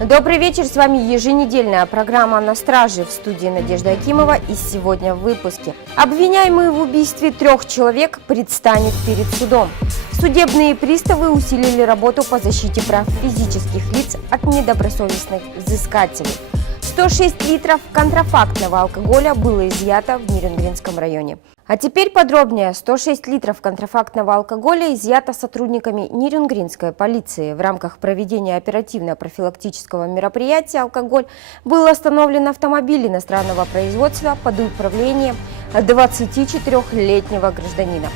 Добрый вечер, с вами еженедельная программа «На страже», в студии Надежда Акимова, и сегодня в выпуске. Обвиняемый в убийстве 3 человек предстанет перед судом. Судебные приставы усилили работу по защите прав физических лиц от недобросовестных взыскателей. 106 литров контрафактного алкоголя было изъято в Нерюнгринском районе. А теперь подробнее. 106 литров контрафактного алкоголя изъято сотрудниками Нерюнгринской полиции. В рамках проведения оперативно-профилактического мероприятия «Алкоголь» был остановлен автомобиль иностранного производства под управлением 24-летнего гражданина.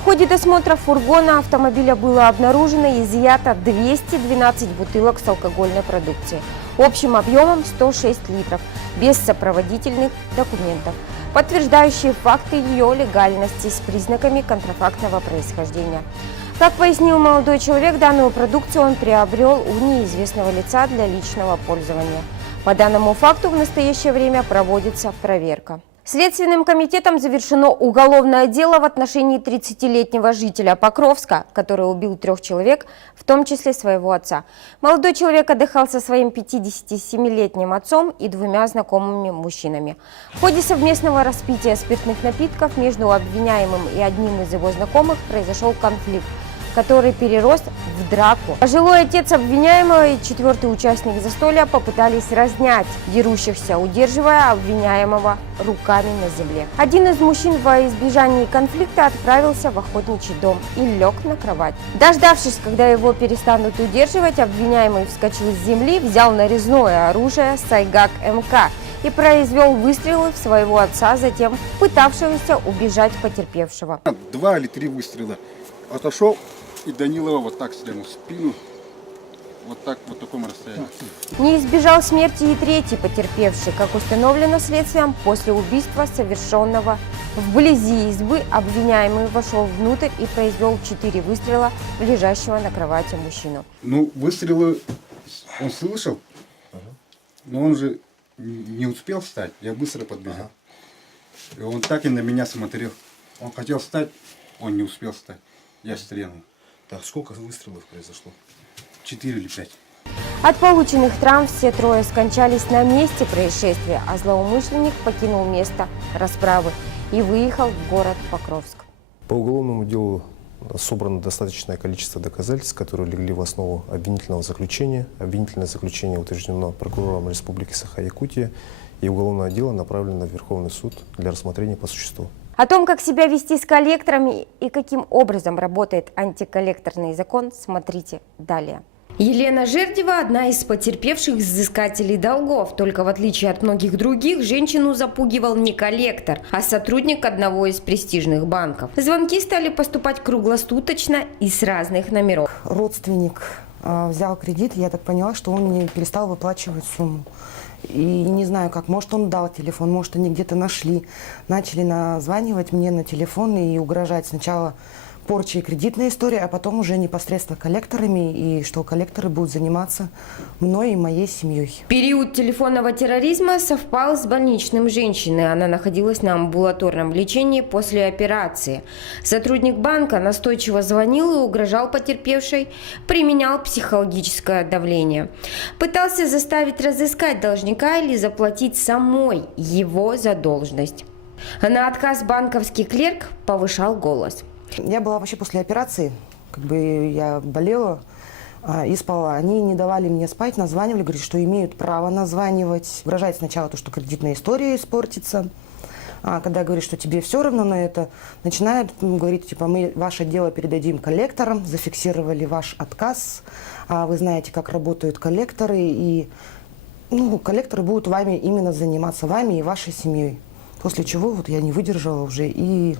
В ходе досмотра фургона автомобиля было обнаружено и изъято 212 бутылок с алкогольной продукцией общим объемом 106 литров, без сопроводительных документов, подтверждающие факты ее легальности с признаками контрафактного происхождения. Как пояснил молодой человек, данную продукцию он приобрел у неизвестного лица для личного пользования. По данному факту в настоящее время проводится проверка. Следственным комитетом завершено уголовное дело в отношении 30-летнего жителя Покровска, который убил 3 человек, в том числе своего отца. Молодой человек отдыхал со своим 57-летним отцом и 2 знакомыми мужчинами. В ходе совместного распития спиртных напитков между обвиняемым и одним из его знакомых произошел конфликт, который перерос в драку. Пожилой отец обвиняемого и 4-й участник застолья попытались разнять дерущихся, удерживая обвиняемого руками на земле. Один из мужчин во избежании конфликта отправился в охотничий дом и лег на кровать. Дождавшись, когда его перестанут удерживать, обвиняемый вскочил с земли, взял нарезное оружие Сайгак МК и произвел выстрелы в своего отца, затем пытавшегося убежать потерпевшего. 2 или 3 выстрела. Отошел, и Данилова вот так стрельнул в спину, вот так, вот таком расстоянии. Не избежал смерти и 3-й потерпевший, как установлено следствием, после убийства, совершенного вблизи избы, обвиняемый вошел внутрь и произвел 4 выстрела в лежащего на кровати мужчину. Ну, выстрелы он слышал, но он же не успел встать, я быстро подбежал. И он так и на меня смотрел. Он хотел встать, он не успел встать. Я стрельнул. Так, сколько выстрелов произошло? 4 или 5. От полученных травм все 3 скончались на месте происшествия, а злоумышленник покинул место расправы и выехал в город Покровск. По уголовному делу собрано достаточное количество доказательств, которые легли в основу обвинительного заключения. Обвинительное заключение утверждено прокурором Республики Саха-Якутия, и уголовное дело направлено в Верховный суд для рассмотрения по существу. О том, как себя вести с коллекторами и каким образом работает антиколлекторный закон, смотрите далее. Елена Жердева – одна из потерпевших взыскателей долгов. Только в отличие от многих других, женщину запугивал не коллектор, а сотрудник одного из престижных банков. Звонки стали поступать круглосуточно и с разных номеров. Родственник взял кредит, я так поняла, что он не перестал выплачивать сумму. И не знаю как, может он дал телефон, может они где-то нашли. Начали названивать мне на телефон и угрожать сначала порчей кредитной истории, а потом уже непосредственно коллекторами, и что коллекторы будут заниматься мной и моей семьей. Период телефонного терроризма совпал с больничным женщины. Она находилась на амбулаторном лечении после операции. Сотрудник банка настойчиво звонил и угрожал потерпевшей, применял психологическое давление. Пытался заставить разыскать должника или заплатить самой его задолженность. На отказ банковский клерк повышал голос. Я была вообще после операции, я болела и спала. Они не давали мне спать, названивали, говорят, что имеют право названивать. Угрожает сначала то, что кредитная история испортится. А когда говорят, что тебе все равно на это, начинают говорить, типа, мы ваше дело передадим коллекторам, зафиксировали ваш отказ, вы знаете, как работают коллекторы, и коллекторы будут вами именно заниматься, вами и вашей семьей. После чего я не выдержала уже и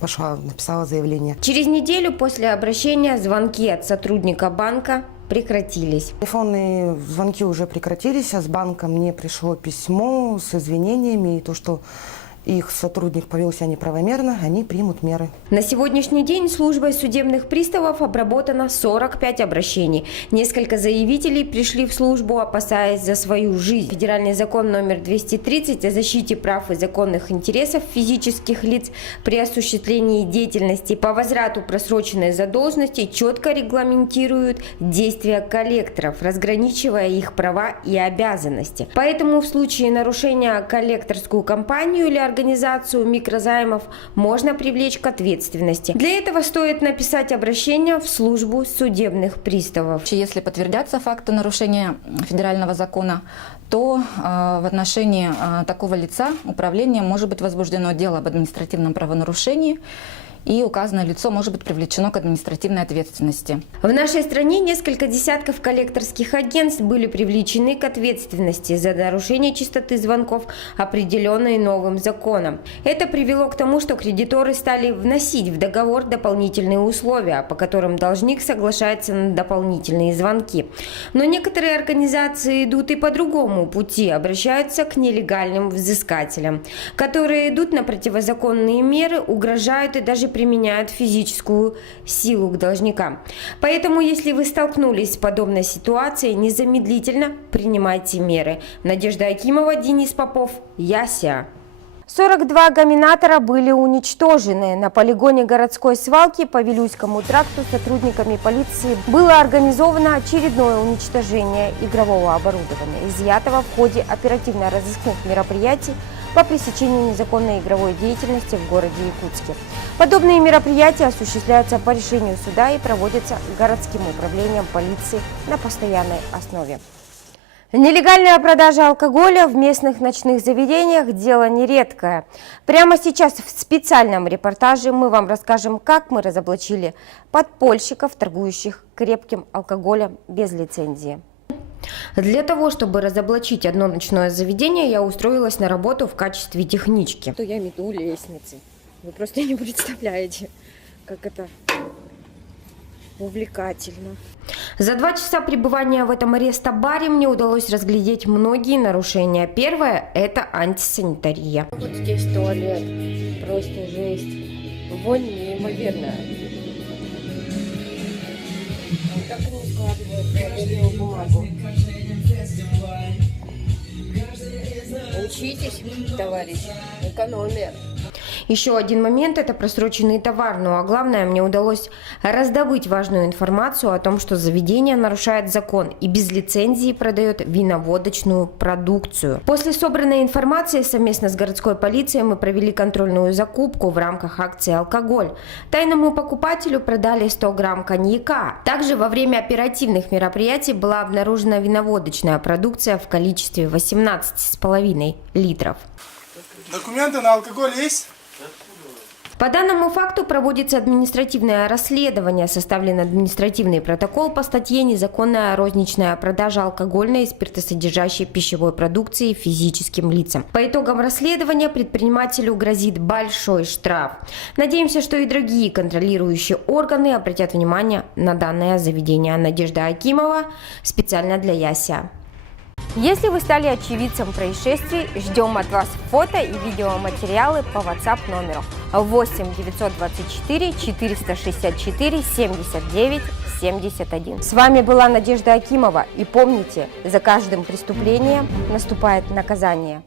пошла, написала заявление. Через неделю после обращения звонки от сотрудника банка прекратились. Телефонные звонки уже прекратились, а с банка мне пришло письмо с извинениями, и то, что их сотрудник повел себя неправомерно, они примут меры. На сегодняшний день службой судебных приставов обработано 45 обращений. Несколько заявителей пришли в службу, опасаясь за свою жизнь. Федеральный закон номер 230 о защите прав и законных интересов физических лиц при осуществлении деятельности по возврату просроченной задолженности четко регламентирует действия коллекторов, разграничивая их права и обязанности. Поэтому в случае нарушения коллекторскую компанию или организацию микрозаймов можно привлечь к ответственности. Для этого стоит написать обращение в службу судебных приставов. Если подтвердятся факты нарушения федерального закона, то в отношении такого лица управлением может быть возбуждено дело об административном правонарушении, и указанное лицо может быть привлечено к административной ответственности. В нашей стране несколько десятков коллекторских агентств были привлечены к ответственности за нарушение частоты звонков, определенной новым законом. Это привело к тому, что кредиторы стали вносить в договор дополнительные условия, по которым должник соглашается на дополнительные звонки. Но некоторые организации идут и по другому пути, обращаются к нелегальным взыскателям, которые идут на противозаконные меры, угрожают и даже применяют физическую силу к должникам. Поэтому, если вы столкнулись с подобной ситуацией, незамедлительно принимайте меры. Надежда Акимова, Денис Попов, Яся. 42 гаминатора были уничтожены. На полигоне городской свалки по Вилюйскому тракту сотрудниками полиции было организовано очередное уничтожение игрового оборудования, изъятого в ходе оперативно-розыскных мероприятий по пресечению незаконной игровой деятельности в городе Якутске. Подобные мероприятия осуществляются по решению суда и проводятся городским управлением полиции на постоянной основе. Нелегальная продажа алкоголя в местных ночных заведениях – дело нередкое. Прямо сейчас в специальном репортаже мы вам расскажем, как мы разоблачили подпольщиков, торгующих крепким алкоголем без лицензии. Для того, чтобы разоблачить одно ночное заведение, я устроилась на работу в качестве технички. То я мету лестницы. Вы просто не представляете, как это увлекательно. За 2 часа пребывания в этом арестобаре мне удалось разглядеть многие нарушения. Первое – это антисанитария. Вот здесь туалет. Просто жесть. Вонь неимоверная. Как они складывают белую бумагу. Учитесь, товарищи, экономия. Еще один момент – это просроченный товар. Ну а главное, мне удалось раздобыть важную информацию о том, что заведение нарушает закон и без лицензии продает виноводочную продукцию. После собранной информации совместно с городской полицией мы провели контрольную закупку в рамках акции «Алкоголь». Тайному покупателю продали 100 грамм коньяка. Также во время оперативных мероприятий была обнаружена виноводочная продукция в количестве 18,5 литров. Документы на алкоголь есть? По данному факту проводится административное расследование, составлен административный протокол по статье «Незаконная розничная продажа алкогольной и спиртосодержащей пищевой продукции физическим лицам». По итогам расследования предпринимателю грозит большой штраф. Надеемся, что и другие контролирующие органы обратят внимание на данное заведение. Надежда Акимова, специально для Яся. Если вы стали очевидцем происшествий, ждем от вас фото и видеоматериалы по WhatsApp номеру 8 924 464 79 71. С вами была Надежда Акимова. И помните, за каждым преступлением наступает наказание.